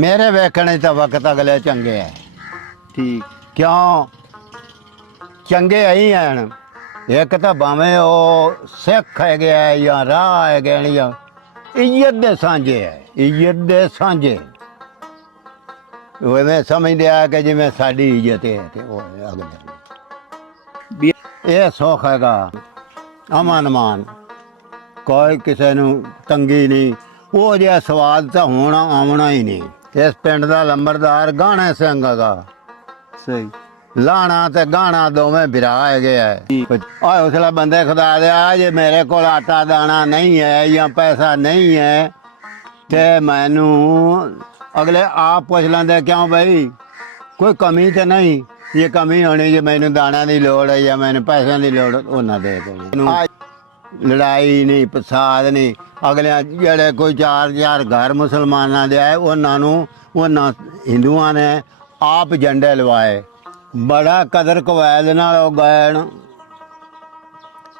ਮੇਰੇ ਵੇਖਣੇ ਤਾਂ ਵਕਤ ਅਗਲੇ ਚੰਗੇ ਐ। ਠੀਕ। ਕਿਉਂ? ਚੰਗੇ ਆਈ ਹਨ ਇੱਕ ਤਾਂ ਭਾਵੇਂ ਉਹ ਸਿੱਖ ਹੈਗੇ ਆ ਜਾਂ ਰਾਹ ਹੈਗੇ ਨੇ ਜਾਂ ਇੱਜ਼ਤ ਦੇ ਸਾਂਝੇ ਹੈ ਇੱਜ਼ਤ ਦੇ ਸਾਂਝੇ। ਉਹ ਸਮਝਦੇ ਆ ਕਿ ਜਿਵੇਂ ਸਾਡੀ ਇੱਜ਼ਤ ਹੈ ਤੇ ਉਹ ਅਗਲੇ ਇਹ ਸੁੱਖ ਹੈਗਾ ਅਮਨ ਮਾਨ। ਕੋਈ ਕਿਸੇ ਨੂੰ ਤੰਗੀ ਨਹੀਂ। ਉਹ ਜਿਹਾ ਸਵਾਦ ਤਾਂ ਹੋਣਾ ਆਉਣਾ ਹੀ ਨਹੀਂ। ਇਸ ਪਿੰਡ ਦਾ ਲੰਬਰਦਾਰ ਗਾਣਾ ਸਿੰਘ ਹੈਗਾ। ਸਹੀ। ਲਾਣਾ ਤੇ ਗਾਣਾ ਦੋਵੇਂ ਵਿਰਾ ਹੈਗੇ ਠੀਕ। ਓਏ ਉਸਲੇ ਬੰਦੇ ਖੁਦਾ ਦੇ ਆ ਜੇ ਮੇਰੇ ਕੋਲ ਆਟਾ ਦਾਣਾ ਨਹੀਂ ਹੈ ਜਾਂ ਪੈਸਾ ਨਹੀਂ ਹੈ ਤੇ ਮੈਨੂੰ ਅਗਲੇ ਆਪ ਪੁੱਛ ਲੈਂਦੇ ਕਿਉਂ ਬਈ? ਕੋਈ ਕਮੀ ਤੇ ਨਹੀਂ। ਇਹ ਕਮੀ ਹੋਣੀ ਜੇ ਮੈਨੂੰ ਦਾਣਾ ਦੀ ਲੋੜ ਹੈ ਜਾਂ ਮੈਨੂੰ ਪੈਸਿਆਂ ਦੀ ਲੋੜ ਉਹਨਾਂ ਦੇ ਦੇਣੀ। ਲੜਾਈ ਨਹੀਂ ਫਸਾਦ ਨਹੀਂ। ਅਗਲਿਆਂ ਜਿਹੜੇ ਕੋਈ ਚਾਰ ਚਾਰ ਘਰ ਮੁਸਲਮਾਨਾਂ ਦੇ ਆਏ, ਉਹਨਾਂ ਨੂੰ, ਉਹਨਾਂ ਹਿੰਦੂਆਂ ਨੇ ਆਪ ਝੰਡੇ ਲਵਾਏ। ਬੜਾ ਕਦਰ ਕਵੈਦ ਨਾਲ ਉਹ ਗਏ ਨ।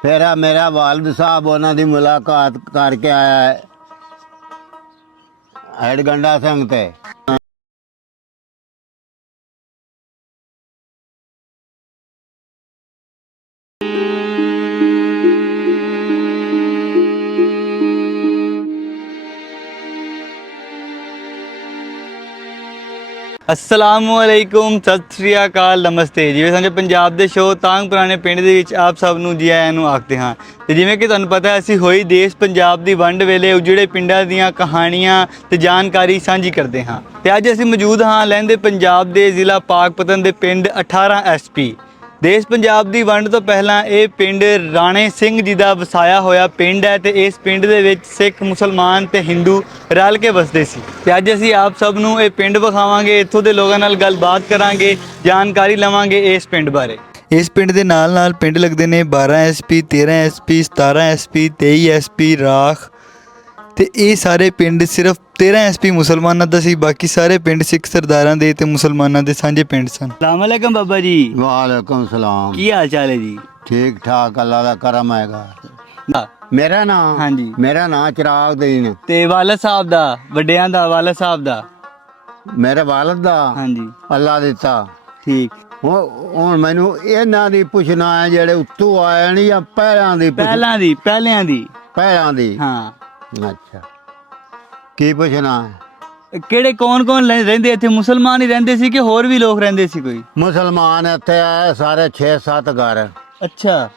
ਫਿਰ ਮੇਰਾ ਵਾਲਦ ਸਾਹਿਬ ਉਹਨਾਂ ਦੀ ਮੁਲਾਕਾਤ ਕਰਕੇ ਆਇਆ ਹੈ। ਹੈਡਗੰਡਾ ਸਿੰਘ ਤੇ। ਅਸਲਾਮੁਅਲੈਕੁਮ, ਸਤਿ ਸ੍ਰੀ ਅਕਾਲ, ਨਮਸਤੇ। ਜਿਵੇਂ ਸਾਡੇ ਪੰਜਾਬ ਦੇ ਸ਼ੋਅ ਤਾਂਗ ਪੁਰਾਣੇ ਪਿੰਡ ਦੇ ਵਿੱਚ ਆਪ ਸਭ ਨੂੰ ਜੀ ਆਇਆਂ ਨੂੰ ਆਖਦੇ ਹਾਂ। ਤੇ ਜਿਵੇਂ ਕਿ ਤੁਹਾਨੂੰ ਪਤਾ ਹੈ, ਅਸੀਂ ਹੋਈ ਦੇਸ਼ ਪੰਜਾਬ ਦੀ ਵੰਡ ਵੇਲੇ ਉਜੜੇ ਪਿੰਡਾਂ ਦੀਆਂ ਕਹਾਣੀਆਂ ਤੇ ਜਾਣਕਾਰੀ ਸਾਂਝੀ ਕਰਦੇ ਹਾਂ। ਤੇ ਅੱਜ ਅਸੀਂ ਮੌਜੂਦ ਹਾਂ, ਲਹਿੰਦੇ ਪੰਜਾਬ ਦੇ ਜ਼ਿਲ੍ਹਾ ਪਾਕਪਤਨ ਦੇ ਪਿੰਡ 18 ਐਸਪੀ ਦੇਸ਼ ਪੰਜਾਬ ਦੀ ਵੰਡ ਤੋਂ ਪਹਿਲਾਂ ਇਹ ਪਿੰਡ ਰਾਣੇ ਸਿੰਘ ਜੀ ਦਾ ਵਸਾਇਆ ਹੋਇਆ ਪਿੰਡ ਹੈ ਤੇ ਇਸ ਪਿੰਡ ਦੇ ਵਿੱਚ ਸਿੱਖ, ਮੁਸਲਮਾਨ ਤੇ ਹਿੰਦੂ ਰਲ ਕੇ ਵਸਦੇ ਸੀ। ਤੇ ਅੱਜ ਅਸੀਂ ਆਪ ਸਭ ਨੂੰ ਇਹ ਪਿੰਡ ਵਿਖਾਵਾਂਗੇ, ਇੱਥੋਂ ਦੇ ਲੋਕਾਂ ਨਾਲ ਗੱਲਬਾਤ ਕਰਾਂਗੇ, ਜਾਣਕਾਰੀ ਲਵਾਂਗੇ ਇਸ ਪਿੰਡ ਬਾਰੇ। ਇਸ ਪਿੰਡ ਦੇ ਨਾਲ ਨਾਲ ਪਿੰਡ ਲੱਗਦੇ ਨੇ 12 ਐਸਪੀ 13 ਐਸਪੀ 17 ਐਸਪੀ 23 ਐਸਪੀ, ਰਾਖ ਤੇ ਇਹ ਸਾਰੇ ਪਿੰਡ ਸਿਰਫ 13 ਐਸਪੀ ਮੁਸਲਮਾਨਾਂ ਦਾ ਸੀ ਬਾਕੀ ਸਾਰੇ ਪਿੰਡ ਸਿੱਖ ਸਰਦਾਰਾਂ ਦੇ ਤੇ ਮੁਸਲਮਾਨਾਂ ਦੇ ਸਾਂਝੇ ਪਿੰਡ ਸਨ। ਸਲਾਮ ਅਲੈਕਮ ਬਾਬਾ ਜੀ। ਵਾਲੇਕੁਮ ਸਲਾਮ। ਕੀ ਹਾਲ ਚਾਲ ਹੈ ਜੀ? ਠੀਕ ਠਾਕ ਅੱਲਾ ਦਾ ਕਰਮ ਹੈਗਾ। ਮੇਰਾ ਨਾਮ ਹਾਂਜੀ। ਮੇਰਾ ਨਾਮ ਚਿਰਾਗ ਦੀਨ ਤੇ ਵਾਲਦ ਸਾਹਿਬ ਦਾ ਵੱਡਿਆਂ ਦਾ ਵਾਲਦ ਸਾਹਿਬ ਦਾ? ਮੇਰੇ ਵਾਲਦ ਦਾ? ਹਾਂਜੀ। ਅੱਲਾ ਦਿੱਤਾ। ਠੀਕ। ਹੁਣ ਮੈਨੂੰ ਇਹਨਾਂ ਦੀ ਪੁੱਛਣਾ ਹੈ ਜਿਹੜੇ ਉੱਤੋਂ ਆਏ ਨੇ ਜਾਂ ਪਹਿਲਾਂ ਦੀ ਪੁੱਛ- ਪਹਿਲਾਂ ਦੀ ਪਹਿਲਿਆਂ ਦੀ। ਪਹਿਲਾਂ ਦੀ। ਹਾਂ। ਅੱਛਾ। ਕੀ ਪੁੱਛਣਾ? ਹੈ? ਕਿਹੜੇ ਕੌਣ ਕੌਣ ਰਹਿੰਦੇ ਇੱਥੇ? ਮੁਸਲਮਾਨ ਹੀ ਰਹਿੰਦੇ ਸੀ ਕਿ ਹੋਰ ਵੀ ਲੋਕ ਰਹਿੰਦੇ ਸੀ ਕੋਈ? ਮੁਸਲਮਾਨ ਇੱਥੇ ਆਏ ਸਾਰੇ 6-7 ਘਰ। ਅੱਛਾ।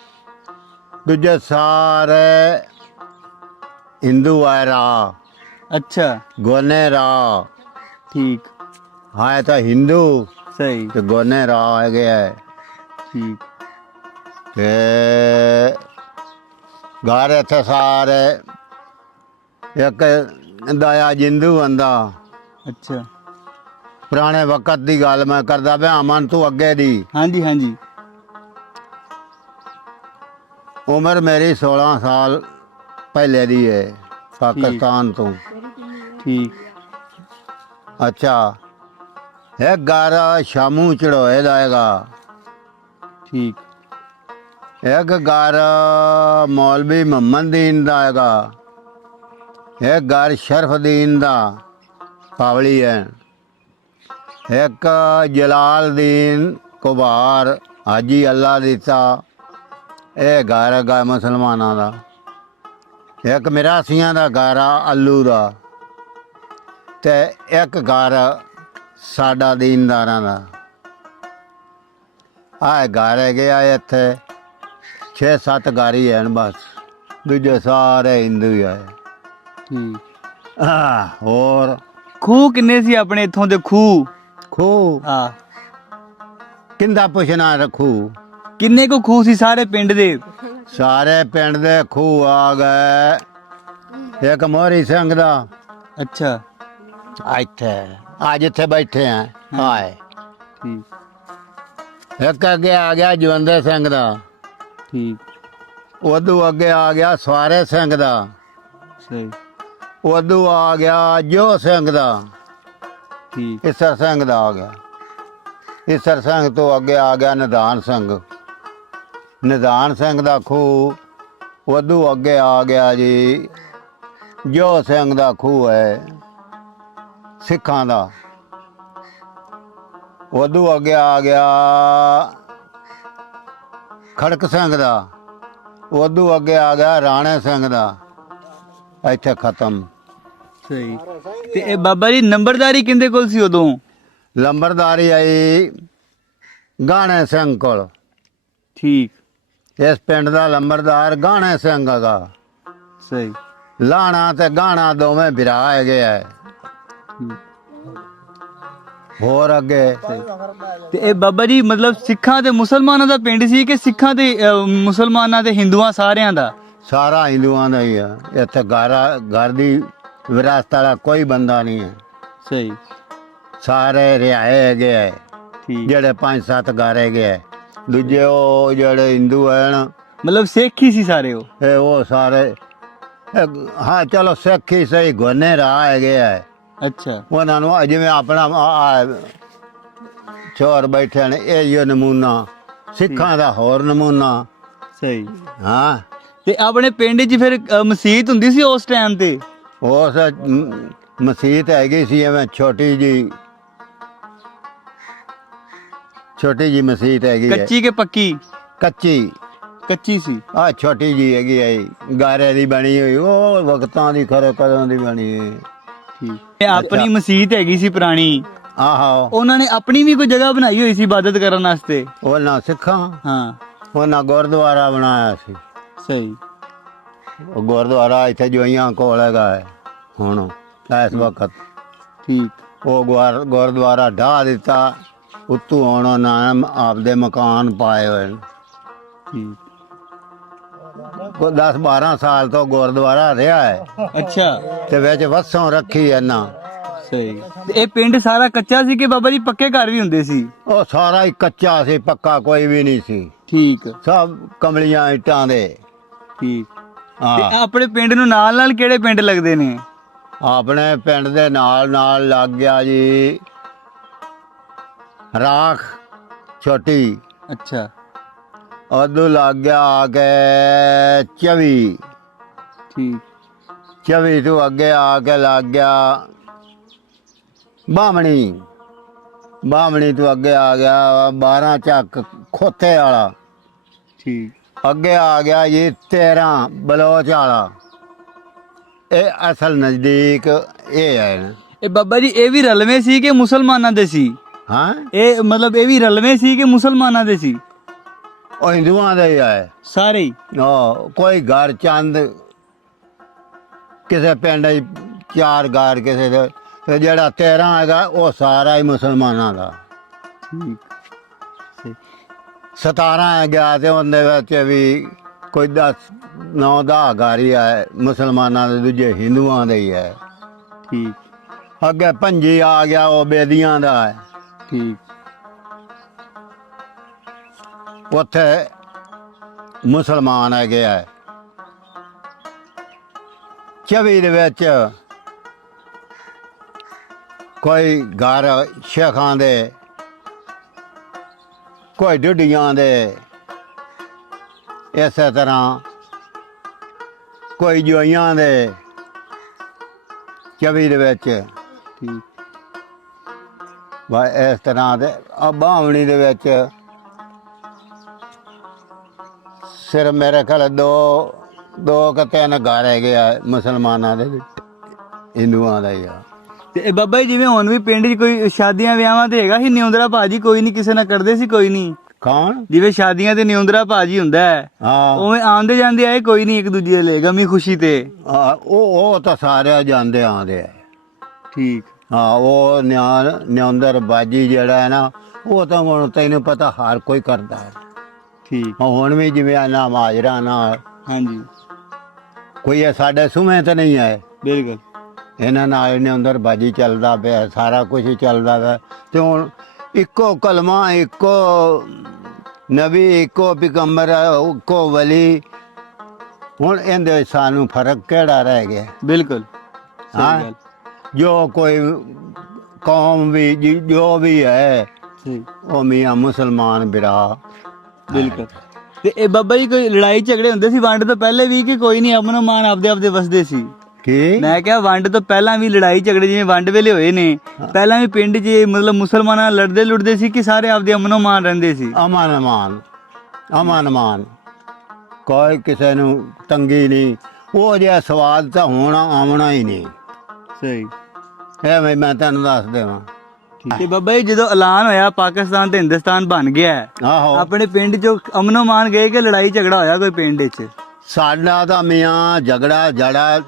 ਦੂਜੇ ਸਾਰੇ ਹਿੰਦੂ ਆਏ ਰਾ ਅੱਛਾ। ਗੋਨੇ ਰਾ ਠੀਕ। ਹਾਂ ਤਾਂ ਹਿੰਦੂ। ਸਹੀ। ਤੇ ਗੋਨੇ ਰਾ ਆ। ਠੀਕ। ਤੇ ਘਰ ਇੱਥੇ ਸਾਰੇ ਇੱਕ ਦਇਆ ਜਿੰਦੂ ਬੰਦਾ। ਅੱਛਾ। ਪੁਰਾਣੇ ਵਕਤ ਦੀ ਗੱਲ ਮੈਂ ਕਰਦਾ ਪਿਆ ਅਮਨ ਤੂੰ ਅੱਗੇ ਦੀ। ਹਾਂਜੀ ਹਾਂਜੀ। ਉਮਰ ਮੇਰੀ 16 ਸਾਲ ਪਹਿਲੇ ਦੀ ਹੈ ਪਾਕਿਸਤਾਨ ਤੋਂ। ਠੀਕ। ਅੱਛਾ। ਇਹ ਘਰ ਸ਼ਾਮੂ ਚੜੋਏ ਦਾ ਹੈਗਾ। ਠੀਕ। ਇੱਕ ਘਰ ਮੌਲਵੀ ਮੁਹੰਮਦ ਦੀਨ ਦਾ ਇਹ ਇੱਕ ਘਰ ਸ਼ਰਫਦੀਨ ਦਾ ਪਾਵਲੀ ਹੈ। ਇੱਕ ਜਲਾਲਦੀਨ ਕੁਬਾਰ ਹਾਜੀ ਅੱਲਾ ਦਿੱਤਾ। ਇਹ ਘਰ ਹੈਗਾ ਮੁਸਲਮਾਨਾਂ ਦਾ। ਇੱਕ ਮਿਰਾਸੀਆਂ ਦਾ ਘਰ ਆ, ਅੱਲੂ ਦਾ। ਤੇ ਇੱਕ ਘਰ ਸਾਡਾ ਦੀਨਦਾਰਾਂ ਦਾ। ਆਹ ਘਰ ਹੈਗੇ ਆ ਇੱਥੇ। 6-7 ਘਰ ਹੀ ਹਨ ਬਸ। ਦੂਜੇ ਸਾਰੇ ਹਿੰਦੂ ਹੀ ਆ ਹੋਰ? ਖੂਹ ਕਿੰਨੇ ਸੀ ਆਪਣੇ ਇੱਥੋਂ ਦੇ ਖੂਹ? ਖੂ ਆ ਕਿੰਦਾ ਪੁੱਛਣਾ ਰੱਖੂ ਕਿੰਨੇ ਕੋ ਖੂਹ ਸੀ ਸਾਰੇ ਪਿੰਡ ਦੇ? ਸਾਰੇ ਪਿੰਡ ਦੇ ਖੂ ਆ ਗਏ। ਇੱਕ ਮੋਹਰੀ ਸਿੰਘ ਦਾ। ਅੱਛਾ। ਇੱਥੇ ਅੱਜ ਇੱਥੇ ਬੈਠੇ ਆ। ਹਾਏ ਠੀਕ। ਇੱਕ ਅੱਗੇ ਆ ਗਿਆ ਜਵੰਦੇ ਸਿੰਘ ਦਾ। ਠੀਕ। ਉਦੋਂ ਅੱਗੇ ਆ ਗਿਆ ਸਵਾਰੇ ਸਿੰਘ ਦਾ। ਸਹੀ। ਉਦੋਂ ਆ ਗਿਆ ਜੋ ਸਿੰਘ ਦਾ। ਠੀਕ। ਈਸਰ ਸਿੰਘ ਦਾ ਆ ਗਿਆ। ਈਸਰ ਸਿੰਘ ਤੋਂ ਅੱਗੇ ਆ ਗਿਆ ਨਿਧਾਨ ਸਿੰਘ। ਨਿਧਾਨ ਸਿੰਘ ਦਾ ਖੂਹ ਉਦੋਂ ਅੱਗੇ ਆ ਗਿਆ ਜੀ। ਜੋ ਸਿੰਘ ਦਾ ਖੂਹ ਹੈ ਸਿੱਖਾਂ ਦਾ। ਉਦੋਂ ਅੱਗੇ ਆ ਗਿਆ। ਖੜਕ ਸਿੰਘ ਦਾ। ਉਦੋਂ ਅੱਗੇ ਆ ਗਿਆ ਰਾਣੇ ਸਿੰਘ ਦਾ। ਇੱਥੇ ਖਤਮ। ਸਹੀ। ਤੇ ਇਹ ਬਾਬਾ ਜੀ ਨੰਬਰਦਾਰੀ ਕਿੰਦੇ ਕੋਲ ਸੀ ਉਦੋਂ? ਲੰਬਰਦਾਰੀ ਆਈ ਗਾਣੇ ਸਿੰਘ ਕੋਲ। ਠੀਕ। ਇਸ ਪਿੰਡ ਦਾ ਲੰਬਰਦਾਰ ਗਾਣੇ ਸਿੰਘ ਹੈਗਾ। ਸਹੀ। ਲਾਣਾ ਤੇ ਗਾਣਾ ਦੋਵੇਂ ਭਰਾ ਹੈਗੇ ਆ। ਹੋਰ ਅੱਗੇ। ਤੇ ਇਹ ਬਾਬਾ ਜੀ ਮਤਲਬ ਸਿੱਖਾਂ ਤੇ ਮੁਸਲਮਾਨਾਂ ਦਾ ਪਿੰਡ ਸੀ ਕਿ ਸਿੱਖਾਂ ਤੇ ਮੁਸਲਮਾਨਾਂ ਤੇ ਹਿੰਦੂਆਂ ਸਾਰਿਆਂ ਦਾ? ਸਾਰਾ ਹਿੰਦੂਆਂ ਦਾ ਹੀ ਆ। ਇੱਥੇ ਘਰ ਘਰ ਦੀ ਵਿਰਾਸਤ ਵਾਲਾ ਕੋਈ ਬੰਦਾ ਨਹੀਂ ਹੈ। ਸਹੀ। ਸਾਰੇ ਰਿਆਏ ਹੈਗੇ ਆ। ਠੀਕ। ਜਿਹੜੇ ਪੰਜ ਸੱਤ ਘਰ ਹੈਗੇ ਆ। ਦੂਜੇ ਉਹ ਜਿਹੜੇ ਹਿੰਦੂ ਹਨ। ਮਤਲਬ ਸਿੱਖ ਹੀ ਸੀ ਸਾਰੇ ਉਹ। ਇਹ ਉਹ ਸਾਰੇ ਇਹ ਹਾਂ ਚਲੋ ਸਿੱਖ ਹੀ ਸਹੀ ਗੋਨੇ ਰਾਹ ਹੈਗੇ ਆ। ਅੱਛਾ। ਉਹਨਾਂ ਨੂੰ ਜਿਵੇਂ ਆਪਣਾ ਆ- ਆ ਚੋਰ ਬੈਠੇ ਨੇ ਇਹ ਹੀ ਨਮੂਨਾ। ਸਿੱਖਾਂ ਦਾ ਹੋਰ ਨਮੂਨਾ। ਸਹੀ। ਹਾਂ। ਤੇ ਆਪਣੇ ਪਿੰਡ 'ਚ ਫਿਰ ਅਹ, ਮਸਜਿਦ ਹੁੰਦੀ ਸੀ ਉਸ ਟਾਈਮ ਤੇ? ਉਸ ਮਸੀਤ ਹੈਗੀ ਸੀ ਐਵੇਂ ਛੋਟੀ ਜੀ ਛੋਟੀ ਜੀ ਮਸੀਤ ਹੈਗੀ ਹੈ ਕੱਚੀ ਕਿ ਪੱਕੀ? ਕੱਚੀ। ਕੱਚੀ ਸੀ। ਆ ਛੋਟੀ ਜੀ ਹੈਗੀ ਹੈ ਗਾਰੇ ਦੀ ਬਣੀ ਹੋਈ ਉਹ ਵਕਤਾਂ ਦੀ ਖਰੇ ਕਦੋਂ ਦੀ ਬਣੀ ਹੋਈ। ਠੀਕ। ਇਹ ਆਪਣੀ ਮਸਜਿਦ ਹੈਗੀ ਸੀ ਪੁਰਾਣੀ। ਆਹੋ ਉਹਨਾਂ ਨੇ ਆਪਣੀ ਵੀ ਕੋਈ ਜਗ੍ਹਾ ਬਣਾਈ ਹੋਈ ਸੀ ਇਬਾਦਤ ਕਰਨ ਵਾਸਤੇ? ਉਹਨਾਂ ਸਿੱਖਾਂ ਹਾਂ। ਉਹਨਾਂ ਗੁਰਦੁਆਰਾ ਬਣਾਇਆ ਸੀ। ਸਹੀ। ਉਹ ਗੁਰਦੁਆਰਾ ਇੱਥੇ ਜੋਈਆਂ ਕੋਲ ਹੈਗਾ ਹੈ ਹੁਣ ਇਸ ਵਕਤ। ਠੀਕ। ਉਹ ਗੁਰ- ਗੁਰਦੁਆਰਾ ਢਾਹ ਦਿੱਤਾ ਉੱਤੋਂ ਹੁਣ ਉਹਨਾਂ ਨੇ ਆਪਦੇ ਮਕਾਨ ਪਾਏ ਹੋਏ ਨੇ। ਠੀਕ। ਕੋਈ 10 12 ਸਾਲ ਤੋਂ ਗੁਰਦੁਆਰਾ ਰਿਹਾ ਹੈ। ਅੱਛਾ। ਤੇ ਵਿੱਚ ਵਸੋਂ ਰੱਖੀ ਇਹਨਾਂ ਸਹੀ। ਤੇ ਇਹ ਪਿੰਡ ਸਾਰਾ ਕੱਚਾ ਸੀ ਕਿ ਬਾਬਾ ਜੀ ਪੱਕੇ ਘਰ ਵੀ ਹੁੰਦੇ ਸੀ? ਉਹ ਸਾਰਾ ਹੀ ਕੱਚਾ ਸੀ ਪੱਕਾ ਕੋਈ ਵੀ ਨਹੀਂ ਸੀ। ਠੀਕ। ਸਭ ਕਮਲੀਆਂ ਇੱਟਾਂ ਦੇ। ਠੀਕ ਤੇ ਹਾਂ। ਆਪਣੇ ਪਿੰਡ ਨੂੰ ਨਾਲ ਨਾਲ ਕਿਹੜੇ ਪਿੰਡ ਲੱਗਦੇ ਨੇ? ਆਪਣੇ ਪਿੰਡ ਦੇ ਨਾਲ ਨਾਲ ਲੱਗ ਗਿਆ ਜੀ ਰਾਖ ਛੋਟੀ। ਅੱਛਾ। ਉਦੋਂ ਲੱਗ ਗਿਆ ਆ ਕੇ ਚਵੀ। ਠੀਕ। ਚਵੀ ਤੋਂ ਅੱਗੇ ਆ ਕੇ ਲੱਗ ਗਿਆ ਬਾਮਣੀ ਬਾਮਣੀ ਤੋਂ ਅੱਗੇ ਆ ਗਿਆ 12 ਚੱਕ ਖੋਤੇ ਵਾਲਾ। ਠੀਕ। ਅੱਗੇ ਆ ਗਿਆ ਜੀ 13 ਬਲੋਚ ਵਾਲਾ। ਇਹ ਅਸਲ ਨਜ਼ਦੀਕ ਇਹ ਹੈ ਨਾ। ਇਹ ਬਾਬਾ ਜੀ ਇਹ ਵੀ ਰਲਵੇਂ ਸੀ ਕਿ ਮੁਸਲਮਾਨਾਂ ਦੇ ਸੀ? ਹਾਂ। ਇਹ ਮਤਲਬ ਇਹ ਵੀ ਰਲਵੇਂ ਸੀ ਕਿ ਮੁਸਲਮਾਨਾਂ ਦੇ ਸੀ? ਉਹ ਹਿੰਦੂਆਂ ਦਾ ਹੀ ਹੈ ਸਾਰੇ ਹੀ? ਕੋਈ ਘਰ ਚੰਦ ਕਿਸੇ ਪਿੰਡ 'ਚ ਚਾਰ ਘਰ ਕਿਸੇ ਦੇ ਤੇ ਜਿਹੜਾ 13 ਹੈਗਾ ਉਹ ਸਾਰਾ ਹੀ ਮੁਸਲਮਾਨਾਂ ਦਾ। ਠੀਕ। 17 ਹੈ ਗਿਆ ਤੇ ਉਹਦੇ ਵਿੱਚ ਵੀ ਕੋਈ 10 9 10 ਘਰ ਹੀ ਹੈ ਮੁਸਲਮਾਨਾਂ ਦੇ ਦੂਜੇ ਹਿੰਦੂਆਂ ਦੇ ਹੀ ਹੈ ਠੀਕ। ਅੱਗੇ ਪੰਜੀ ਆ ਗਿਆ ਉਹ ਬੇਦੀਆਂ ਦਾ ਹੈ। ਠੀਕ। ਉੱਥੇ ਮੁਸਲਮਾਨ ਆ। ਚਵੀ ਦੇ ਵਿੱਚ ਕੋਈ ਘਰ ਸ਼ੇਖਾਂ ਦੇ ਕੋਈ ਡੁੱਡੀਆਂ ਦੇ। ਇਸੇ ਤਰ੍ਹਾਂ ਕੋਈ ਜੋਈਆਂ ਦੇ ਚਵੀ ਦੇ ਵਿੱਚ। ਠੀਕ ਵਾ ਇਸ ਤਰ੍ਹਾਂ ਦੇ, ਆ ਬਾਹਮਣੀ ਦੇ ਵਿੱਚ। ਸਿਰ ਮੇਰੇ ਖਿਆਲ ਦੋ ਦੋ ਕਿ ਤਿੰਨ ਘਰ ਹੈਗੇ ਆ ਮੁਸਲਮਾਨਾਂ ਦੇ ਵਿੱਚ ਹਿੰਦੂਆਂ ਦਾ ਹੀ ਆ। ਤੇ ਇਹ ਬਾਬਾ ਜੀ ਜਿਵੇਂ ਹੁਣ ਵੀ ਪਿੰਡ 'ਚ ਕੋਈ ਸ਼ਾਦੀਆਂ ਵਿਆਹਾਂ ਤੇ ਹੈਗਾ ਸੀ ਨਿਉਂਦਰਾ ਭਾਜੀ ਕੋਈ ਨਹੀਂ ਕਿਸੇ ਨਾਲ ਕਰਦੇ ਸੀ ਕੋਈ ਨਹੀਂ ਕੌਣ? ਜਿਵੇਂ ਸ਼ਾਦੀਆਂ ਤੇ ਨਿਉਂਦਰਾ ਭਾਜੀ ਹੁੰਦਾ ਹੈ ਹਾਂ। ਉਵੇਂ ਆਉਂਦੇ ਜਾਂਦੇ ਆਏ ਕੋਈ ਨਹੀਂ ਇੱਕ ਦੂਜੇ ਦੇ ਲਈ ਗਮੀ ਖੁਸ਼ੀ ਤੇ। ਆ, ਉਹ ਉਹ ਤਾਂ ਸਾਰੇ ਜਾਂਦੇ ਆਉਂਦੇ ਆ। ਠੀਕ। ਹਾਂ ਉਹ ਨਿਆਂ ਨਿਉਂਦਰ ਬਾਜੀ ਜਿਹੜਾ ਹੈ ਨਾ ਉਹ ਤਾਂ ਹੁਣ ਤੈਨੂੰ ਪਤਾ ਹਰ ਕੋਈ ਕਰਦਾ ਹੈ। ਠੀਕ। ਹੁਣ ਵੀ ਜਿਵੇਂ ਆਨਾ ਮਾਜਰਾ ਨਾਲ ਹਾਂਜੀ। ਕੋਈ ਇਹ ਸਾਡੇ ਸੁਮੇ ਤੇ ਨਹੀਂ ਹੈ ਬਿਲਕੁਲ। ਇਹਨਾਂ ਨਾਲ ਇਹਨੇ ਅੰਦਰ ਬਾਜੀ ਚੱਲਦਾ ਪਿਆ ਸਾਰਾ ਕੁਝ ਚੱਲਦਾ ਪਿਆ। ਤੇ ਹੁਣ ਇੱਕੋ ਕਲਮਾ ਇੱਕੋ ਨਬੀ ਇੱਕੋ ਪੈਗੰਬਰ ਇੱਕੋ ਵਲੀ। ਹੁਣ ਇਹਦੇ ਸਾਨੂੰ ਫ਼ਰਕ ਕਿਹੜਾ ਰਹਿ ਗਿਆ? ਬਿਲਕੁਲ। ਹਾਂ। ਜੋ ਕੋਈ ਕੌਮ ਵੀ ਜੀ- ਵੀ ਹੈ ਉਹ ਮੀਆਂ ਮੁਸਲਮਾਨ ਬਿਰਾ। ਬਿਲਕੁਲ। ਤੇ ਇਹ ਬਾਬਾ ਜੀ ਕੋਈ ਲੜਾਈ ਝਗੜੇ ਹੁੰਦੇ ਸੀ? ਵੰਡ ਤੋਂ ਪਹਿਲੇ ਵੀ ਕਿ ਕੋਈ ਨਹੀਂ? ਅਮਨ ਮਾਨ ਆਪਦੇ ਆਪਦੇ ਵਸਦੇ ਸੀ? ਕੀ? ਮੈਂ ਕਿਹਾ ਵੰਡ ਤੋਂ ਪਹਿਲਾਂ ਵੀ ਲੜਾਈ ਝਗੜੇ ਜਿਵੇਂ ਵੰਡ ਵੇਲੇ ਹੋਏ ਨੇ ਪਹਿਲਾਂ ਵੀ ਪਿੰਡ 'ਚ ਮਤਲਬ ਮੁਸਲਮਾਨਾਂ ਲੜਦੇ ਲੁੜਦੇ ਸੀ ਕਿ ਸਾਰੇ ਆਪਦੇ ਅਮਨੋ ਮਾਨ ਰਹਿੰਦੇ ਸੀ? ਅਮਨ ਅਮਾਨ ਅਮਨ ਅਮਾਨ। ਕੋਈ ਕਿਸੇ ਨੂੰ ਤੰਗੀ ਨਹੀਂ। ਉਹ ਜਿਹਾ ਸਵਾਦ ਤਾਂ ਹੋਣਾ ਆਉਣਾ ਹੀ ਨਹੀਂ। ਸਹੀ। ਐਵੇਂ ਮੈਂ ਤੈਨੂੰ ਦੱਸ ਦੇਵਾਂ। ਤੇ ਬਾਬਾ ਜੀ ਜਦੋਂ ਐਲਾਨ ਹੋਇਆ ਪਾਕਿਸਤਾਨ ਤੇ ਹਿੰਦੁਸਤਾਨ ਬਣ ਗਿਆ ਆਹੋ। ਆਪਣੇ ਪਿੰਡ 'ਚੋਂ ਅਮਨੋ ਮਾਨ ਗਏ ਕਿ ਲੜਾਈ ਝਗੜਾ ਹੋਇਆ ਕੋਈ ਪਿੰਡ 'ਚ? ਸਾਡਾ ਤਾਂ ਮੀਆਂ ਝਗੜਾ ਜੜਾ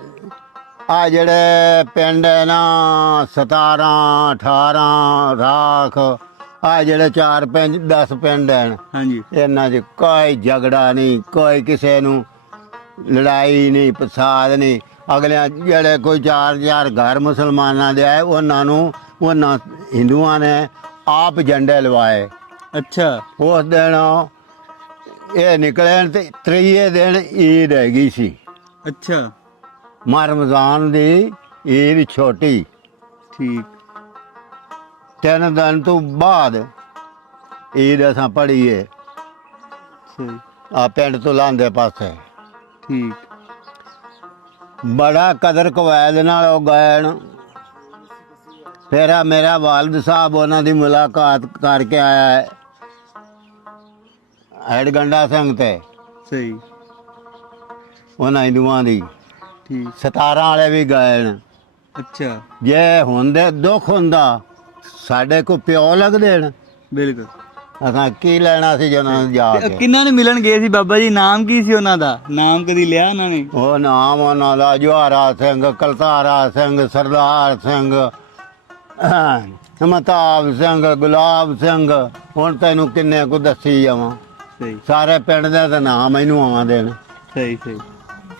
ਆ ਜਿਹੜੇ ਪਿੰਡ ਹੈ ਨਾ 17 18 ਰਾਖ ਆ ਜਿਹੜੇ ਚਾਰ ਪਿੰਡ 10 ਪਿੰਡ ਹਨ ਹਾਂਜੀ। ਇਹਨਾਂ 'ਚ ਕੋਈ ਝਗੜਾ ਨਹੀਂ ਕੋਈ ਕਿਸੇ ਨੂੰ ਲੜਾਈ ਨਹੀਂ ਫਸਾਦ ਨਹੀਂ। ਅਗਲਿਆਂ ਜਿਹੜੇ ਕੋਈ ਚਾਰ ਚਾਰ ਘਰ ਮੁਸਲਮਾਨਾਂ ਦੇ ਆਏ ਉਹਨਾਂ ਨੂੰ ਉਹਨਾਂ ਹਿੰਦੂਆਂ ਨੇ ਆਪ ਝੰਡੇ ਲਵਾਏ। ਅੱਛਾ। ਉਸ ਦਿਨ ਇਹ ਨਿਕਲੇ ਤੇ ਤੀਏ ਦਿਨ ਈਦ ਹੈਗੀ ਸੀ। ਅੱਛਾ। ਮਾ ਰਮਜ਼ਾਨ ਦੀ ਈਦ ਛੋਟੀ। ਠੀਕ। ਤਿੰਨ ਦਿਨ ਤੋਂ ਬਾਅਦ ਈਦ ਅਸਾਂ ਪੜ੍ਹੀਏ। ਸਹੀ। ਆ ਪਿੰਡ ਤੋਂ ਲਾਂਦੇ ਪਾਸੇ। ਠੀਕ। ਬੜਾ ਕਦਰ ਕਵੈਦ ਨਾਲ ਉਹ ਗਏ। ਫਿਰ ਆ ਮੇਰਾ ਵਾਲਦ ਸਾਹਿਬ ਉਹਨਾਂ ਦੀ ਮੁਲਾਕਾਤ ਕਰਕੇ ਆਇਆ ਹੈ। ਹੈਡਗੰਡਾ ਸਿੰਘ ਤੇ। ਸਹੀ। ਉਹਨਾਂ ਹਿੰਦੂਆਂ ਦੀ। 17 ਵਾਲੇ ਵੀ ਗਏ ਨੇ। ਅੱਛਾ। ਜੇ ਹੁੰਦੇ ਦੁੱਖ ਹੁੰਦਾ ਸਾਡੇ ਕੋ ਪਿਓ ਲੱਗਦੇ ਨੇ। ਬਿਲਕੁਲ। ਅਸਾਂ ਕੀ ਲੈਣਾ ਸੀ ਜਦੋਂ ਜਾ ਕੇ? ਕਿੰਨਾਂ ਨੇ ਮਿਲਣ ਗਏ ਸੀ ਬਾਬਾ ਜੀ? ਨਾਮ ਕੀ ਸੀ ਉਹਨਾਂ ਦਾ? ਨਾਮ ਕਦੀ ਲਿਆ ਉਹਨਾਂ ਨੇ? ਉਹ ਨਾਮ ਉਹਨਾਂ ਦਾ ਜਵਾਰਾ ਸਿੰਘ ਕਲਤਾਰਾ ਸਿੰਘ ਸਰਦਾਰ ਸਿੰਘ ਮਤਾਬ ਸਿੰਘ ਗੁਲਾਬ ਸਿੰਘ। ਹੁਣ ਤੈਨੂੰ ਕਿੰਨੇ ਕੁ ਦੱਸੀ ਜਾਵਾਂ। ਸਹੀ। ਸਾਰੇ ਪਿੰਡ ਦੇ ਤਾਂ ਨਾਮ ਮੈਨੂੰ ਆਉਂਦੇ ਨੇ। ਸਹੀ ਸਹੀ।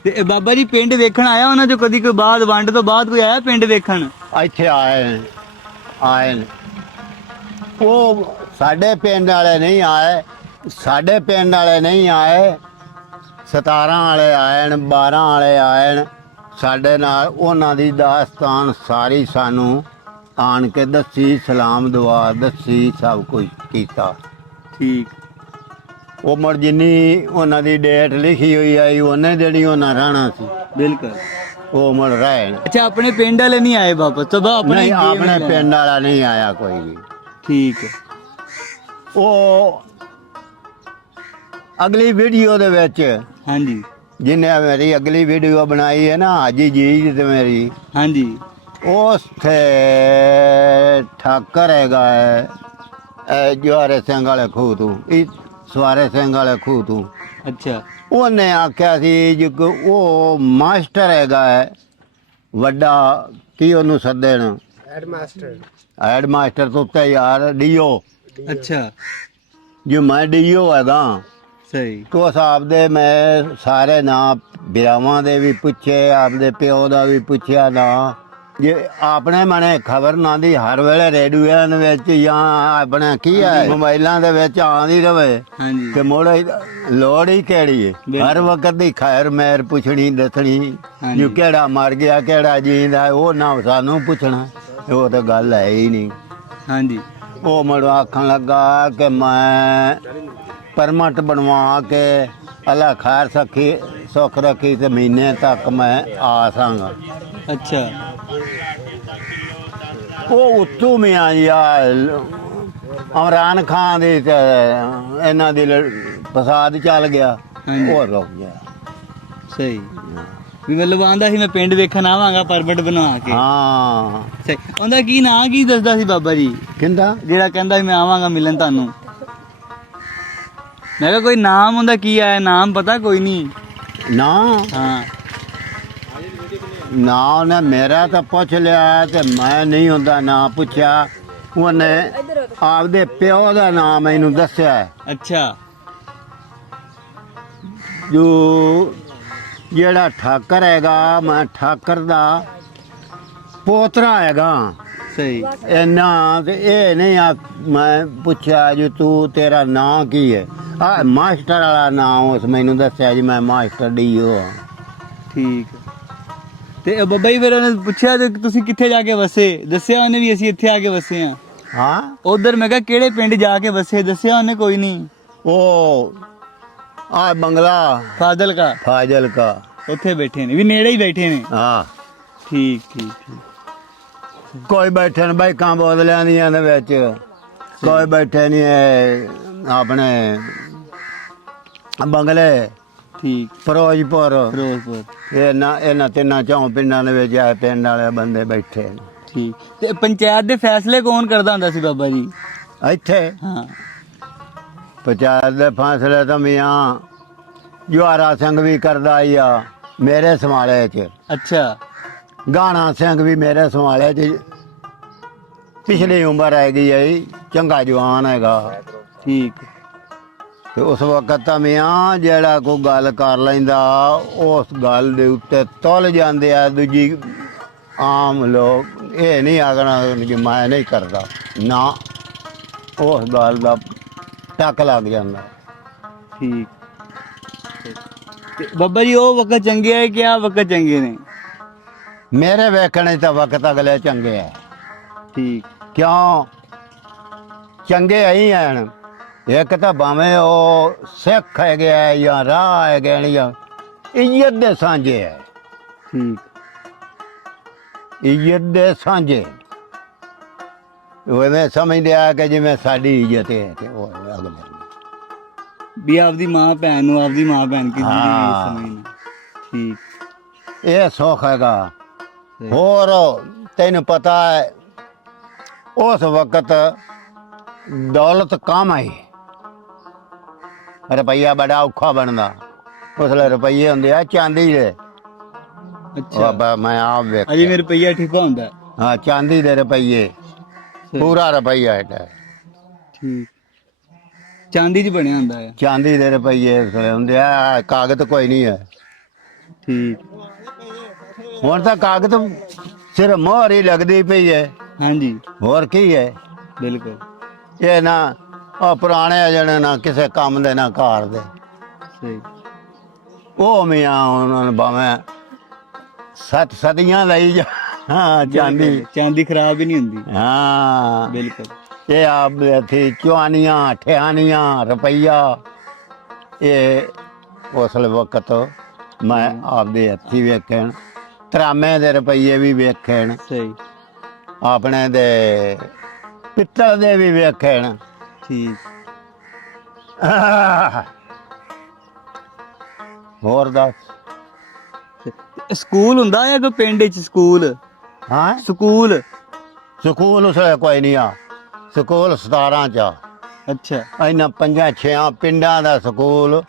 ਤੇ ਇਹ ਬਾਬਾ ਜੀ ਪਿੰਡ ਵੇਖਣ ਆਇਆ ਉਹਨਾਂ ਚੋਂ ਕਦੀ ਕੋਈ ਬਾਅਦ ਵੰਡ ਤੋਂ ਬਾਅਦ ਕੋਈ ਆਇਆ ਪਿੰਡ ਵੇਖਣ? ਇੱਥੇ ਆਏ ਨੇ ਆਏ। ਨੇ ਉਹ ਸਾਡੇ ਪਿੰਡ ਵਾਲੇ ਨਹੀਂ ਆਏ ਸਾਡੇ ਪਿੰਡ ਵਾਲੇ ਨਹੀਂ ਆਏ। 17 ਵਾਲੇ ਆਏ ਨੇ 12 ਵਾਲੇ ਆਏ ਨੇ। ਸਾਡੇ ਨਾਲ ਉਹਨਾਂ ਦੀ ਦਾਸਤਾਨ ਸਾਰੀ ਸਾਨੂੰ ਆਣ ਕੇ ਦੱਸੀ ਸਲਾਮ ਦੁਆ ਦੱਸੀ ਸਭ ਕੁਝ ਕੀਤਾ। ਠੀਕ। ਉਹ ਮਰ ਜਿੰਨੀ ਉਹਨਾਂ ਦੀ ਡੇਟ ਲਿਖੀ ਹੋਈ ਆਈ ਉਹਨੇ ਜਿਹੜੀ ਉਹਨਾਂ ਰਹਿਣਾ ਸੀ। ਬਿਲਕੁਲ। ਉਹ ਮਰ ਰਹਿਣ ਅੱਛਾ ਆਪਣੇ ਪਿੰਡ ਵਾਲੇ ਨਹੀਂ ਆਏ ਵਾਪਸ? ਤੋਂ ਬਾ ਆਪਣੇ ਨਹੀਂ ਆਪਣੇ ਪਿੰਡ ਵਾਲਾ ਨਹੀਂ ਆਇਆ ਕੋਈ ਵੀ। ਠੀਕ ਹੈ। ਉਹ ਅਗਲੀ ਵੀਡੀਓ ਦੇ ਵਿੱਚ ਹਾਂਜੀ। ਜਿਹਨੇ ਮੇਰੀ ਅਗਲੀ ਵੀਡੀਓ ਬਣਾਈ ਹੈ ਨਾ ਹਾਜੀ ਜੀ ਤੇ ਮੇਰੀ। ਹਾਂਜੀ। ਉਸ ਤੇ ਠਾਕਰ ਹੈਗਾ ਜਵਾਰੇ ਸਿੰਘ ਵਾਲੇ ਖੂਹ ਤੋਂ। ਇਹ ਸਵਾਰੇ ਸਿੰਘ ਵਾਲੇ ਖੂਹ ਤੋਂ। ਅੱਛਾ। ਉਹਨੇ ਆਖਿਆ ਸੀ ਜੀ ਕਿ ਉਹ ਮਾਸਟਰ ਹੈਗਾ ਹੈ ਵੱਡਾ ਕੀ ਉਹਨੂੰ ਸੱਦੇ ਨੇ? ਹੈਡ ਮਾਸਟਰ ਹੈਡ ਮਾਸਟਰ ਤੋਂ ਉੱਤੇ ਯਾਰ ਡੀਓ। ਅੱਛਾ। ਜੋ ਮੈਂ ਡੀਓ ਹੈਗਾ ਸਹੀ। ਤੋ ਹਿਸਾਬ ਦੇ ਮੈਂ ਸਾਰੇ ਨਾਂ ਵਿਆਵਾਂ ਦੇ ਵੀ ਪੁੱਛੇ ਆਪਦੇ ਪਿਓ ਦਾ ਵੀ ਪੁੱਛਿਆ ਨਾ। ਜੇ ਆਪਣੇ ਮਨੇ ਖਬਰ ਨਾ ਦੀ ਹਰ ਵੇਲੇ ਰੇਡੀਓਆਂ ਦੇ ਵਿੱਚ ਜਾਂ ਆਪਣੇ ਕੀ ਹੈ ਮੋਬਾਈਲਾਂ ਦੇ ਵਿੱਚ ਆਉਂਦੀ ਰਵੇ। ਹਾਂਜੀ। ਤੇ ਮੋੜ ਲੋੜ ਹੀ ਕਿਹੜੀ ਹੈ। ਹਰ ਵਕਤ ਦੀ ਖੈਰ ਮੈਰ ਪੁੱਛਣੀ ਦੱਸਣੀ। ਜੋ ਕਿਹੜਾ ਮਰ ਗਿਆ ਕਿਹੜਾ ਜੀਂਦਾ ਉਹ ਨਾ ਸਾਨੂੰ ਪੁੱਛਣਾ। ਉਹ ਤਾਂ ਗੱਲ ਹੈ ਹੀ ਨਹੀਂ। ਹਾਂਜੀ। ਉਹ ਮੈਨੂੰ ਆਖਣ ਲੱਗਾ ਕਿ ਮੈਂ ਪਰਮਟ ਬਣਵਾ ਕੇ ਅੱਲਾ ਖੈਰ ਸਖੀ ਸੁੱਖ ਰੱਖੀ ਤੇ ਮਹੀਨੇ ਤੱਕ ਮੈਂ ਆ ਸਾਂਗਾ। ਅੱਛਾ। ਉਹ ਉੱਤੋਂ ਮਿਆਂ ਯਾਰ ਇਮਰਾਨ ਖਾਨ ਦੇ ਤੇ ਇਹਨਾਂ ਦੀ ਫਸਾਦ ਚੱਲ ਗਿਆ। ਹਾਂਜੀ। ਉਹ ਰੁਕ ਗਿਆ। ਸਹੀ। ਵੀ ਮਤਲਬ ਆਂਦਾ ਸੀ ਮੈਂ ਪਿੰਡ ਵੇਖਣ ਆਵਾਂਗਾ ਪਰਮਿਟ ਬਣਾ ਕੇ। ਹਾਂ। ਸਹੀ। ਉਹਦਾ ਕੀ ਨਾਂ ਕੀ ਦੱਸਦਾ ਸੀ ਬਾਬਾ ਜੀ? ਕਿੰਦਾ? ਜਿਹੜਾ ਕਹਿੰਦਾ ਸੀ ਮੈਂ ਆਵਾਂਗਾ ਮਿਲਣ ਤੁਹਾਨੂੰ। ਮੈਂ ਕਿਹਾ ਕੋਈ ਨਾਮ ਹੁੰਦਾ ਕੀ ਆਇਆ? ਨਾਮ ਪਤਾ? ਕੋਈ ਨਹੀਂ? ਨਾ? ਹਾਂ। ਨਾ ਉਹਨੇ ਮੇਰਾ ਤਾਂ ਪੁੱਛ ਲਿਆ ਤੇ ਮੈਂ ਨਹੀਂ ਹੁੰਦਾ ਨਾ ਪੁੱਛਿਆ। ਉਹਨੇ ਆਪਦੇ ਪਿਓ ਦਾ ਨਾਮ ਮੈਨੂੰ ਦੱਸਿਆ। ਅੱਛਾ। ਜੋ ਜਿਹੜਾ ਠਾਕਰ ਹੈਗਾ ਮੈਂ ਠਾਕਰ ਦਾ ਪੋਤਰਾ ਹੈਗਾ। ਸਹੀ। ਇਹਨਾਂ ਤੇ ਇਹ ਨਹੀਂ ਆ ਮੈਂ ਪੁੱਛਿਆ ਜੀ ਤੂੰ ਤੇਰਾ ਨਾਂ ਕੀ ਹੈ? ਆ ਮਾਸਟਰ ਵਾਲਾ ਨਾਮ ਉਸ ਮੈਨੂੰ ਦੱਸਿਆ ਜੀ ਮੈਂ ਮਾਸਟਰ ਡੀਓ ਹਾਂ ਠੀਕ। ਤੇ ਬੱਬਾ ਜੀ ਫਿਰ ਉਹਨੇ ਪੁੱਛਿਆ ਤੇ ਤੁਸੀਂ ਕਿੱਥੇ ਜਾ ਕੇ ਵਸੇ? ਦੱਸਿਆ ਉਹਨੇ ਵੀ ਅਸੀਂ ਇੱਥੇ ਆ ਕੇ ਵਸੇ ਆ ਹਾਂ? ਉਧਰ ਮੈਂ ਕਿਹਾ ਕਿਹੜੇ ਪਿੰਡ ਜਾ ਕੇ ਵਸੇ? ਦੱਸਿਆ ਉਹਨੇ ਕੋਈ ਨਹੀਂ। ਉਹ ਆ ਬੰਗਲਾ। ਫਾਜ਼ਲ ਕਾ ਫਾਜ਼ਲ ਕਾ ਉੱਥੇ ਬੈਠੇ ਨੇ। ਵੀ ਨੇੜੇ ਹੀ ਬੈਠੇ ਨੇ। ਹਾਂ। ਠੀਕ ਠੀਕ ਠੀਕ। ਕੋਈ ਬੈਠੇ ਨੇ ਬਾਈਕਾਂ ਬੋਤਲਿਆਂ ਦੀਆਂ ਦੇ ਵਿੱਚ। ਕੋਈ ਬੈਠੇ ਨਹੀਂ ਆਪਣੇ ਬੰਗਲੇ। ਠੀਕ। ਫਿਰੋਜ਼ਪੁਰ ਫਿਰੋਜ਼ਪੁਰ ਇਹ ਨਾ ਇਹਨਾਂ ਤਿੰਨਾਂ ਚੌਂ ਪਿੰਡਾਂ ਦੇ ਵਿੱਚ ਆ ਪਿੰਡ ਵਾਲੇ ਬੰਦੇ ਬੈਠੇ ਨੇ। ਠੀਕ। ਤੇ ਪੰਚਾਇਤ ਦੇ ਫੈਸਲੇ ਕੌਣ ਕਰਦਾ ਹੁੰਦਾ ਸੀ ਬਾਬਾ ਜੀ? ਇੱਥੇ? ਹਾਂ। ਪੰਚਾਇਤ ਦੇ ਫੈਸਲੇ ਤਾਂ ਮੀਆਂ ਜਵਾਰਾ ਸਿੰਘ ਵੀ ਕਰਦਾ ਹੀ ਆ ਮੇਰੇ ਸਮਾਲੇ 'ਚ। ਅੱਛਾ। ਗਾਣਾ ਸਿੰਘ ਵੀ ਮੇਰੇ ਸਮਾਲੇ 'ਚ। ਪਿਛਲੀ ਉਮਰ ਹੈਗੀ ਹੈ ਚੰਗਾ ਜਵਾਨ ਹੈਗਾ। ਠੀਕ। ਤੇ ਉਸ ਵਕਤ ਤਾਂ ਮੀਆਂ ਜਿਹੜਾ ਕੋਈ ਗੱਲ ਕਰ ਲੈਂਦਾ ਉਸ ਗੱਲ ਦੇ ਉੱਤੇ ਤੁਲ ਜਾਂਦੇ ਆ ਦੂਜੀ ਆਮ ਲੋਕ। ਇਹ ਨਹੀਂ ਆਗਣਾ ਕਿ ਮੈਂ ਨਹੀਂ ਕਰਦਾ। ਨਾ ਉਸ ਗੱਲ ਦਾ ਟੱਕ ਲੱਗ ਜਾਂਦਾ। ਠੀਕ। ਤੇ ਬਾਬਾ ਜੀ ਉਹ ਵਕਤ ਚੰਗੇ ਹੈ ਕਿ ਆ ਵਕਤ ਚੰਗੇ ਨੇ? ਮੇਰੇ ਵੇਖਣੇ ਤਾਂ ਵਕਤ ਅਗਲੇ ਚੰਗੇ ਆ। ਠੀਕ। ਕਿਉਂ? ਚੰਗੇ ਆਈ ਹਨ ਇੱਕ ਤਾਂ ਭਾਵੇਂ ਉਹ ਸਿੱਖ ਹੈਗੇ ਆ ਜਾਂ ਰਾਹ ਹੈਗੇ ਨੇ ਜਾਂ ਇੱਜ਼ਤ ਦੇ ਸਾਂਝੇ ਹੈ ਠੀਕ। ਇੱਜ਼ਤ ਦੇ ਸਾਂਝੇ। ਉਹ ਐਵੇਂ ਸਮਝਦੇ ਆ ਕਿ ਜਿਵੇਂ ਸਾਡੀ ਇੱਜ਼ਤ ਹੈ ਤੇ ਉਹ ਅਗਲੇ ਨੂੰ। ਵੀ ਆਪਦੀ ਮਾਂ ਭੈਣ ਨੂੰ ਆਪਦੀ ਮਾਂ ਭੈਣ ਕੀ ਹਾਂ। ਸਮਝਣਾ। ਠੀਕ। ਇਹ ਸੁੱਖ ਹੈਗਾ। ਹੋਰ ਤੈਨੂੰ ਪਤਾ ਹੈ ਉਸ ਵਕਤ ਦੌਲਤ ਕੰਮ ਆਈ। ਰੁਪਈਆ ਬੜਾ ਔਖਾ ਬਣਦਾ। ਉਸ ਲਈ ਰੁਪਈਏ ਹੁੰਦੇ ਆ ਚਾਂਦੀ ਦੇ। ਅੱਛਾ। ਬਾਬਾ ਮੈਂ ਆਪ ਵੇਖ ਅਜੇ ਮੇਰੇ ਰੁਪਈਆ ਠੀਕਾ ਹੁੰਦਾ। ਹੈ। ਚਾਂਦੀ ਦੇ ਰੁਪਈਏ। ਪੂਰਾ ਰੁਪਈਆ ਹੈ ਠੀਕ। ਚਾਂਦੀ 'ਚ ਬਣਿਆ ਹੁੰਦਾ ਹੈ। ਚਾਂਦੀ ਦੇ ਰੁਪਈਏ ਉਸ ਵੇਲੇ ਹੁੰਦੇ ਆ ਕਾਗਜ਼ ਕੋਈ ਨਹੀਂ ਹੈ। ਠੀਕ। ਹੁਣ ਤਾਂ ਕਾਗਜ਼ ਸਿਰਫ ਮੋਹਰ ਹੀ ਲੱਗਦੀ ਪਈ ਹੈ। ਹਾਂਜੀ। ਹੋਰ ਕੀ ਹੈ। ਬਿਲਕੁਲ। ਇਹ ਨਾ ਉਹ ਪੁਰਾਣੇ ਜਣੇ ਨਾ ਕਿਸੇ ਕੰਮ ਦੇ ਨਾ ਘਰ ਦੇ। ਸਹੀ। ਉਹ ਮੀਆਂ ਉਹਨਾਂ ਨੂੰ ਭਾਵੇਂ ਸੱਤ ਸਦੀਆਂ ਲਈ ਜਾ ਹਾਂ ਚਾਂਦੀ। ਚਾਂਦੀ ਖਰਾਬ ਹੀ ਨਹੀਂ ਹੁੰਦੀ। ਹਾਂ। ਬਿਲਕੁਲ। ਇਹ ਆਪ ਇੱਥੇ ਚੁਆਨੀਆਂ ਠਿਆਨੀਆਂ ਰੁਪਈਆ। ਇਹ ਉਸ ਵਕਤ ਮੈਂ ਆਪਦੇ ਹੱਥੀ ਵੇਖਣ ਤਰਾਮੇ ਦੇ ਰੁਪਈਏ ਵੀ ਵੇਖਣ ਸਹੀ। ਆਪਣੇ ਦੇ ਪਿੱਤਲ ਦੇ ਵੀ ਵੇਖਣ। ਠੀਕ। ਹੋਰ ਦੱਸ। ਸਕੂਲ ਹੁੰਦਾ ਜਾਂ ਕੋਈ ਪਿੰਡ 'ਚ ਸਕੂਲ? ਹਾਂ। ਸਕੂਲ। ਸਕੂਲ ਉਸ ਵੇਲੇ ਕੋਈ ਨਹੀਂ ਆ। ਸਕੂਲ 17 ਚ ਆ। ਅੱਛਾ। ਇਹਨਾਂ ਪੰਜਾਂ ਛਿਆਂ ਪਿੰਡਾਂ ਦਾ ਸਕੂਲ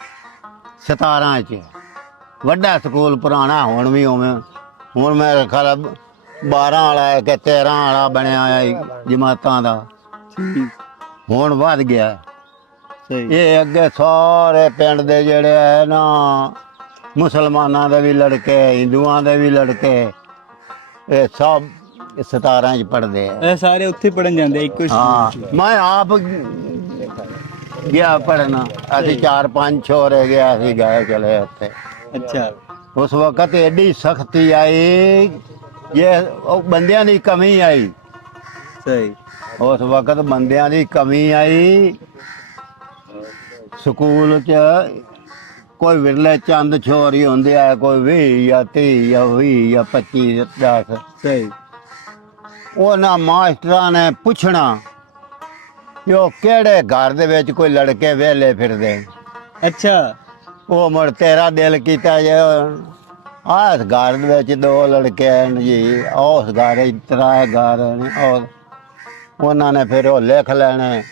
17 ਚ। ਵੱਡਾ ਸਕੂਲ ਪੁਰਾਣਾ ਹੁਣ ਵੀ ਉਵੇਂ। ਹੁਣ ਮੇਰੇ ਖਿਆਲ 12 ਵਾਲਾ ਹੈ ਕਿ 13 ਵਾਲਾ ਬਣਿਆ ਹੋਇਆ ਈ ਜਮਾਤਾਂ ਦਾ। ਠੀਕ। ਹੁਣ ਵੱਧ ਗਿਆ। ਸਹੀ। ਇਹ ਅੱਗੇ ਸਾਰੇ ਪਿੰਡ ਦੇ ਜਿਹੜੇ ਹੈ ਨਾ ਮੁਸਲਮਾਨਾਂ ਦੇ ਵੀ ਲੜਕੇ ਹਿੰਦੂਆਂ ਦੇ ਵੀ ਲੜਕੇ ਇਹ ਸਭ 17 ਚ ਪੜਦੇ ਆ। ਇਹ ਸਾਰੇ ਉੱਥੇ ਪੜਨ ਜਾਂਦੇ ਇੱਕੋ ਹਾਂ। ਮੈਂ ਆਪ ਗਿਆ ਪੜਨਾ ਅਸੀਂ ਚਾਰ ਪੰਜ ਛੋਰੇ ਗਿਆ ਸੀ ਗਏ ਚਲੇ ਉੱਥੇ। ਅੱਛਾ। ਉਸ ਵਕਤ ਐਡੀ ਸਖਤੀ ਆਈ ਇਹ ਬੰਦਿਆਂ ਦੀ ਕਮੀ ਆਈ। ਸਹੀ। ਉਸ ਵਕਤ ਬੰਦਿਆਂ ਦੀ ਕਮੀ ਆਈ। ਸਕੂਲ ਚ ਕੋਈ ਵਿਰਲੇ ਚੰਦ ਛੋਰੀ ਹੁੰਦੇ ਆ ਕੋਈ 20 ਜਾਂ 30 ਜਾਂ 20 ਜਾਂ 25 10 ਸਹੀ ਉਹਨਾਂ ਮਾਸਟਰਾਂ ਨੇ ਪੁੱਛਣਾ ਕਿ ਉਹ ਕਿਹੜੇ ਘਰ ਦੇ ਵਿੱਚ ਕੋਈ ਲੜਕੇ ਵਿਹਲੇ ਫਿਰਦੇ। ਅੱਛਾ। ਉਹ ਮੁੜ ਤੇਰਾ ਦਿਲ ਕੀਤਾ ਜੇ। ਆਹ ਘਰ ਦੇ ਵਿੱਚ ਦੋ ਲੜਕੇ ਹਨ ਜੀ ਉਸ ਘਰ ਇਤਰਾ ਘਰ ਨੇ ਉਹ ਉਹਨਾਂ ਨੇ ਫਿਰ ਉਹ ਲਿਖ ਲੈਣੇ।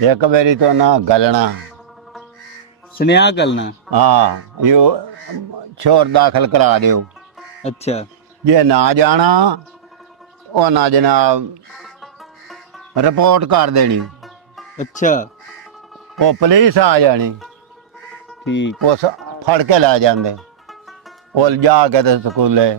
ਇੱਕ ਵਾਰੀ ਤੋਂ ਨਾ ਗਲਣਾ। ਸੁਨੇਹਾ ਕਰਨਾ ਹਾਂ ਯੋ ਛੋਰ ਦਾਖਲ ਕਰਾ ਦਿਓ। ਅੱਛਾ। ਜੇ ਨਾ ਜਾਣਾ ਉਹ ਨਾ ਜਨਾਬ ਰਿਪੋਰਟ ਕਰ ਦੇਣੀ। ਅੱਛਾ। ਉਹ ਪੁਲਿਸ ਆ ਜਾਣੀ। ਠੀਕ। ਉਸ ਫੜ ਕੇ ਲੈ ਜਾਂਦੇ। ਉਹ ਜਾ ਕੇ ਤੇ ਸਕੂਲੇ।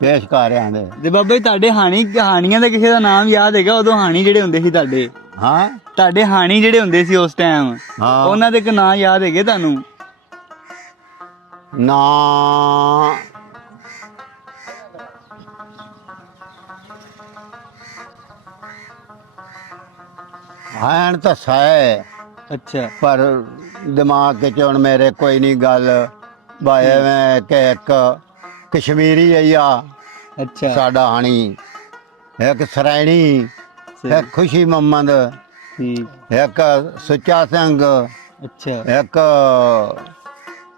ਪੇਸ਼ ਕਰ ਆਂਦੇ ਤੇ ਬਾਬਾ ਜੀ ਤੁਹਾਡੇ ਹਾਣੀ ਕਹਾਣੀਆਂ ਦਾ ਕਿਸੇ ਦਾ ਨਾਮ ਯਾਦ ਹੈਗਾ? ਉਦੋਂ ਹਾਣੀ ਜਿਹੜੇ ਹੁੰਦੇ ਸੀ ਤੁਹਾਡੇ? ਹਾਂ। ਤੁਹਾਡੇ ਹਾਣੀ ਜਿਹੜੇ ਹੁੰਦੇ ਸੀ ਉਸ ਟਾਈਮ ਹਾਂ। ਉਹਨਾਂ ਦੇ ਇੱਕ ਨਾਂ ਯਾਦ ਹੈਗੇ ਤੁਹਾਨੂੰ? ਨਾ। ਹਾਂ ਤਾਂ ਸਹਿ। ਅੱਛਾ। ਪਰ ਦਿਮਾਗ 'ਚ ਹੁਣ ਮੇਰੇ ਕੋਈ ਨਹੀਂ ਗੱਲ। ਬਾਏ ਮੈਂ ਕਿ ਇੱਕ ਕਸ਼ਮੀਰੀ ਆਇਆ ਅੱਛਾ। ਸਾਡਾ ਹਾਣੀ ਇੱਕ ਸਰੈਣੀ ਇੱਕ ਖੁਸ਼ੀ ਮੁਹੰਮਦ ਠੀਕ। ਇੱਕ ਸੁੱਚਾ ਸਿੰਘ ਅੱਛਾ। ਇੱਕ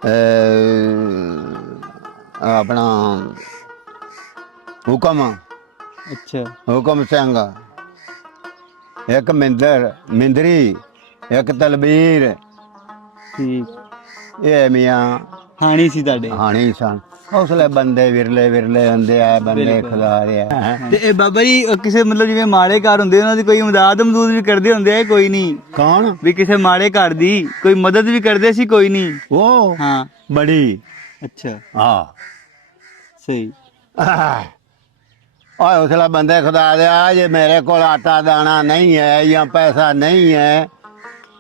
ਅਹ, ਆਪਣਾ ਹੁਕਮ ਅੱਛਾ। ਹੁਕਮ ਸਿੰਘ ਇੱਕ ਮਿੰਦਰ ਮਿੰਦਰੀ ਇੱਕ ਤਲਬੀਰ ਠੀਕ। ਇਹ ਮੀਆਂ ਹਾਣੀ ਸੀ ਤੁਹਾਡੇ। ਹਾਣੀ ਸਨ। ਹੌਸਲੇ ਬੰਦੇ ਵਿਰਲੇ ਵਿਰਲੇ ਹੁੰਦੇ ਆ ਬੰਦੇ। ਖੁਦਾ ਦੇ ਆ। ਤੇ ਇਹ ਬਾਬਾ ਜੀ ਅਹ ਕਿਸੇ ਮਤਲਬ ਜਿਵੇਂ ਮਾੜੇ ਘਰ ਹੁੰਦੇ ਉਹਨਾਂ ਦੀ ਕੋਈ ਮਦਦ ਮਦੂਦ ਵੀ ਕਰਦੇ ਹੁੰਦੇ ਆ ਕੋਈ ਨਹੀਂ? ਕੌਣ? ਵੀ ਕਿਸੇ ਮਾੜੇ ਘਰ ਦੀ ਕੋਈ ਮਦਦ ਵੀ ਕਰਦੇ ਸੀ ਕੋਈ ਨਹੀਂ? ਉਹ ਹਾਂ। ਬੜੀ। ਅੱਛਾ। ਹਾਂ। ਸਹੀ। ਓਏ ਉਸਲਾ ਬੰਦੇ ਖੁਦਾ ਦੇ ਆ ਜੇ ਮੇਰੇ ਕੋਲ ਆਟਾ ਦਾਣਾ ਨਹੀਂ ਹੈ ਜਾਂ ਪੈਸਾ ਨਹੀਂ ਹੈ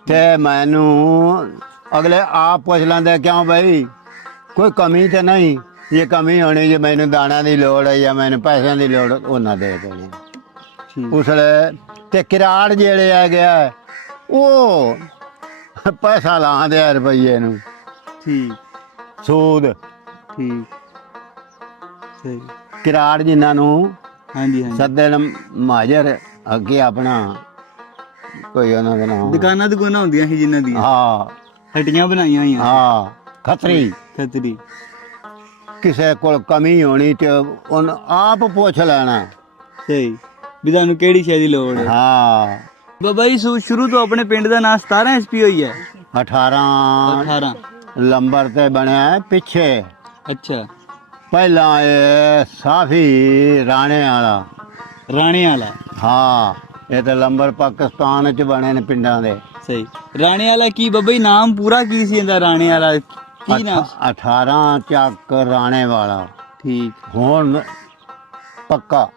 ਤੇ ਮੈਨੂੰ ਅਗਲੇ ਆਪ ਪੁੱਛ ਲੈਂਦੇ ਕਿਉਂ ਬਈ? ਕੋਈ ਕਮੀ ਤੇ ਨਹੀਂ? ਜੇ ਕਮੀ ਹੋਣੀ ਜੇ ਮੈਨੂੰ ਦਾਣਾ ਦੀ ਲੋੜ ਹੈ ਜਾਂ ਮੈਨੂੰ ਪੈਸਿਆਂ ਦੀ ਲੋੜ ਉਹਨਾਂ ਦੇ ਦੇਣੇ। ਉਸਲੇ ਤੇ ਕਿਰਾੜ ਜਿਹੜੇ ਆ ਗਿਆ ਉਹ ਪੈਸਾ ਲਾਉਂਦੇ ਆ ਰੁਪਈਏ ਨੂੰ। ਠੀਕ। ਸੂਦ। ਠੀਕ। ਸਹੀ। ਕਿਰਾੜ ਜਿਨ੍ਹਾਂ ਨੂੰ ਹਾਂਜੀ ਹਾਂਜੀ। ਸੱਦੇ ਨ ਮਾਜਰ ਅੱਗੇ ਆਪਣਾ ਕੋਈ ਉਹਨਾਂ ਦਾ ਨਾਮ। ਦੁਕਾਨਾਂ ਦੁਕਾਨਾਂ ਹੁੰਦੀਆਂ ਸੀ ਜਿਨ੍ਹਾਂ ਦੀਆਂ? ਹਾਂ। ਹਟੀਆਂ ਬਣਾਈਆਂ ਹੋਈਆਂ ਹਾਂ। ਖਤਰੀ। ਖਤਰੀ। ਕਿਸੇ ਕੋਲ ਕਮੀ ਹੋਣੀ ਤੇ ਉਹਨ ਆਪ ਪੁੱਛ ਲੈਣਾ। ਸਹੀ। ਵੀ ਤੁਹਾਨੂੰ ਕਿਹੜੀ ਸ਼ੈ ਦੀ ਲੋੜ ਹੈ? ਹਾਂ। ਬਾਬਾ ਜੀ ਸ਼ੁ- ਸ਼ੁਰੂ ਤੋਂ ਆਪਣੇ ਪਿੰਡ ਦਾ ਨਾਮ 17 ਐਸਪੀ ਹੋਈ ਹੈ? 18 18 ਲੰਬਰ ਤੇ ਬਣਿਆ ਹੈ ਪਿੱਛੇ। ਅੱਛਾ। ਪਹਿਲਾਂ ਇਹ ਸਾਫੀ ਰਾਣੇ ਵਾਲਾ। ਰਾਣੇ ਵਾਲਾ। ਹਾਂ ਇਹ ਤਾਂ ਲੰਬਰ ਪਾਕਿਸਤਾਨ ਚ ਬਣੇ ਨੇ ਪਿੰਡਾਂ ਦੇ। ਸਹੀ। ਰਾਣੇ ਵਾਲਾ ਕੀ ਬਾਬਾ ਜੀ ਨਾਮ ਪੂਰਾ ਕੀ ਸੀ ਇਹਦਾ ਰਾਣੇ ਵਾਲਾ? ਕੀ ਨਾਮ? ਸੀ? 18 ਚੱਕ ਰਾਣੇ ਵਾਲਾ। ਠੀਕ। ਹੁਣ ਪੱਕਾ।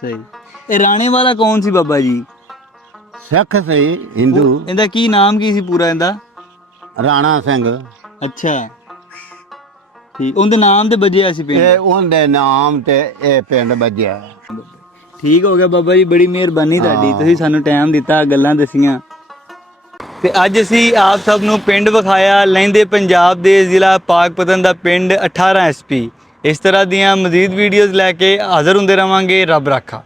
ਸਹੀ। ਇਹ ਰਾਣੇ ਵਾਲਾ ਕੌਣ ਸੀ ਬਾਬਾ ਜੀ? ਸਿੱਖ ਸੀ ਹਿੰਦੂ। ਇਹਦਾ ਕੀ ਨਾਮ ਕੀ ਸੀ ਪੂਰਾ ਇਹਦਾ? ਰਾਣਾ ਸਿੰਘ। ਅੱਛਾ। ਠੀਕ। ਉਹਦੇ ਨਾਮ ਤੇ ਵੱਜਿਆ ਸੀ ਪਿੰਡ। ਇਹ ਉਹਦੇ ਨਾਮ ਤੇ ਇਹ ਪਿੰਡ ਵੱਜਿਆ। ਠੀਕ ਹੋ ਗਿਆ ਬਾਬਾ ਜੀ ਬੜੀ ਮਿਹਰਬਾਨੀ ਤੁਹਾਡੀ। ਤੁਸੀਂ ਸਾਨੂੰ ਟਾਈਮ ਦਿੱਤਾ ਗੱਲਾਂ ਦਸੀਆਂ। ਤੇ ਅੱਜ ਅਸੀਂ ਆਪ ਸਭ ਨੂੰ ਪਿੰਡ ਵਿਖਾਇਆ ਲਹਿੰਦੇ ਪੰਜਾਬ ਦੇ ਜ਼ਿਲ੍ਹਾ ਪਾਕਪਤਨ ਦਾ ਪਿੰਡ 18 ਐਸਪੀ ਇਸ ਤਰ੍ਹਾਂ ਦੀਆਂ ਮਜ਼ੀਦ ਵੀਡੀਓਜ਼ ਲੈ ਕੇ ਹਾਜ਼ਰ ਹੁੰਦੇ ਰਵਾਂਗੇ, ਰੱਬ ਰਾਖਾ।